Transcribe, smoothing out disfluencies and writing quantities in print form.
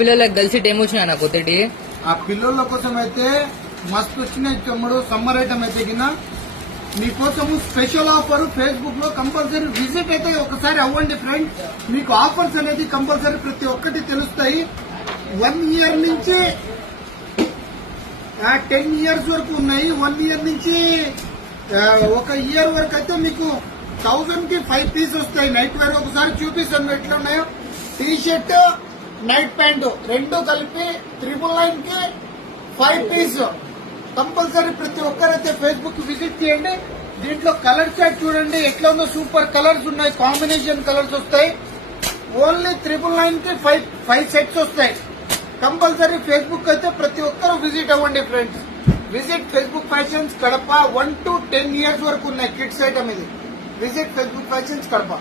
పిల్లలకి కలిసి టైం వచ్చినాయి నాకు కొత్తటి ఆ పిల్లల కోసం అయితే మస్తు వచ్చినాయి తమ్ముడు. సమ్మర్ ఐటమ్ అయితే కింద మీకోసము స్పెషల్ ఆఫర్ ఫేస్బుక్ లో కంపల్సరీ విజిట్ అయితే ఒకసారి అవ్వండి ఫ్రెండ్. మీకు ఆఫర్స్ అనేది కంపల్సరీ ప్రతి ఒక్కటి తెలుస్తాయి. 1 ఇయర్ నుంచి 10 ఇయర్స్ వరకు ఉన్నాయి. 1 ఇయర్ నుంచి 1 ఇయర్ వరకు అయితే మీకు 1000 కి 5 పీస్ వస్తాయి. నైట్ వేర్ ఒకసారి చూపిస్తాను ఎట్లా ఉన్నాయో. టీ షర్ట్ నైట్ ప్యాంటు రెండు కలిపి 999 కి 5 పీస్. కంపల్సరీ ప్రతి ఒక్కరైతే ఫేస్బుక్ విజిట్ చేయండి. దీంట్లో కలర్ చార్ట్ చూడండి ఎట్లా ఉందో. సూపర్ కలర్స్ ఉన్నాయి, కాంబినేషన్ కలర్స్ వస్తాయి. ఓన్లీ 999 కి 5 సెట్స్ వస్తాయి. కంపల్సరీ ఫేస్బుక్ అయితే ప్రతి ఒక్కరు విజిట్ అవ్వండి friends. Visit Facebook fashions Kadapa. 1 to 10 years వరకు ఉన్నాయి కిడ్స్ ఐటమ్ ఇది. Visit Facebook fashions Kadapa.